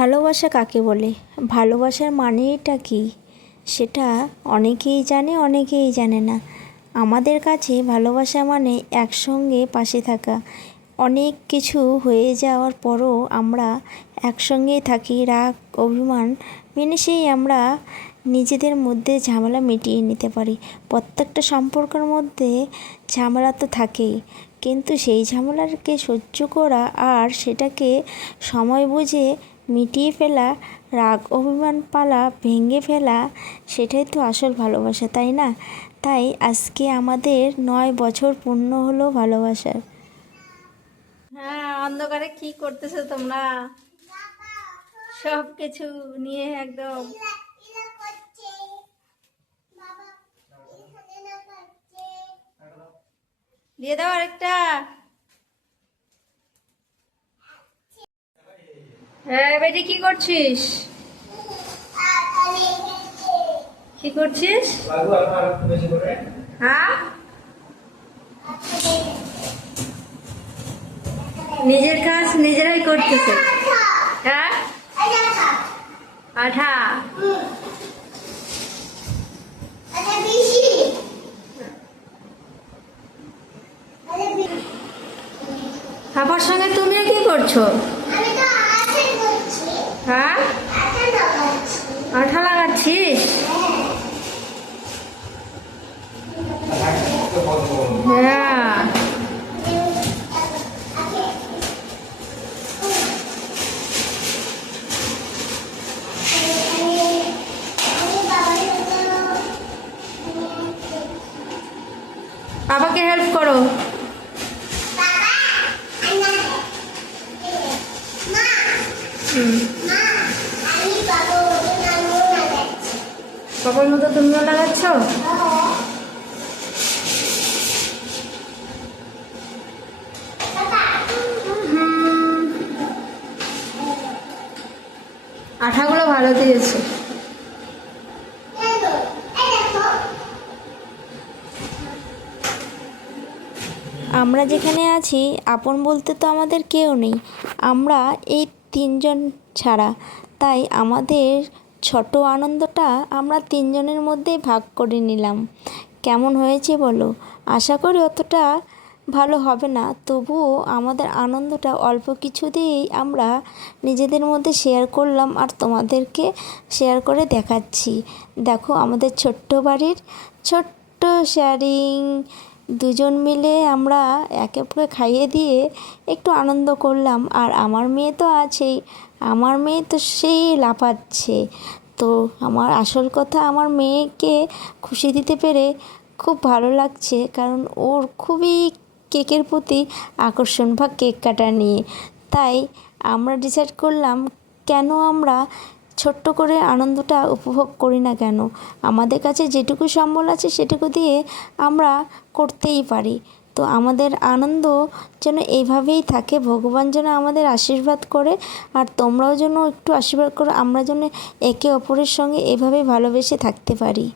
ভালোবাসা কাকে বলে? ভালোবাসার মানেটা কী? সেটা অনেকেই জানে অনেকেই জানে না। আমাদের কাছে ভালোবাসা মানে একসঙ্গে পাশে থাকা। অনেক কিছু হয়ে যাওয়ার পরও আমরা একসঙ্গেই থাকি, রাগ, অভিমান মেনে সেই আমরা নিজেদের মধ্যে ঝামেলা মিটিয়ে নিতে পারি। প্রত্যেকটা সম্পর্কের মধ্যে ঝামেলা তো থাকেই, কিন্তু সেই ঝামেলাকে সহ্য করা আর সেটাকে সময় বুঝে মিটিয়ে ফেলা, রাগ, অভিমান পালা, ভেঙে ফেলা, সেটাই তো আসল ভালোবাসা, তাই না? তাই আজকে আমাদের নয় বছর পূর্ণ হলো ভালোবাসার। হ্যাঁ অন্ধকারে কি করতেছো তোমরা? সব কিছু নিয়ে একদম। দিয়ে দাও আরেকটা। হ্যাঁ বেটি, কি করছিস? কি করছিস? হ্যাঁ? নিজের কাজ নিজেরাই করতেছে। হ্যাঁ? আঠা। বাবার সঙ্গে তুমিও কি করছ? হ্যাঁ আঠা লাগাচ্ছিস? হ্যাঁ। বাবাকে হেল্প করো। বাবার মতো তুমিও লাগাচ্ছ? আঠাগুলো ভালো দিয়েছে। আমরা যেখানে আছি, আপন বলতে তো আমাদের কেউ নেই। আমরা এই তিনজন ছাড়া। তাই আমাদের ছোট আনন্দটা আমরা তিনজনের মধ্যেই ভাগ করে নিলাম। কেমন হয়েছে বলো? আশা করি অতটা ভালো হবে না, তবুও আমাদের আনন্দটা অল্প কিছু দিয়েই আমরা নিজেদের মধ্যে শেয়ার করলাম আর তোমাদেরকে শেয়ার করে দেখাচ্ছি। দেখো আমাদের ছোট্ট বাড়ির ছোট্ট শেয়ারিং দুজন মিলে আমরা একে অপরকে খাইয়ে দিয়ে একটু আনন্দ করলাম। আর আমার মেয়ে তো আছেই। আমার মেয়ে তো সেই লাফাচ্ছে। তো আমার আসল কথা, আমার মেয়েকে খুশি দিতে পেরে খুব ভালো লাগছে। কারণ ওর খুবই কেকের প্রতি আকর্ষণ বা কেক কাটা নিয়ে। তাই আমরা ডিসাইড করলাম, কেন আমরা ছোট্ট করে আনন্দটা উপভোগ করি না কেন? আমাদের কাছে যেটুকু সম্বল আছে সেটুকু দিয়ে আমরা করতেই পারি। তো আমাদের আনন্দ যেন এইভাবেই থাকে, ভগবান যেন আমাদের আশীর্বাদ করে, আর তোমরাও যেন একটু আশীর্বাদ করো, আমরা যেন একে অপরের সঙ্গে এভাবে ভালোবেসে থাকতে পারি।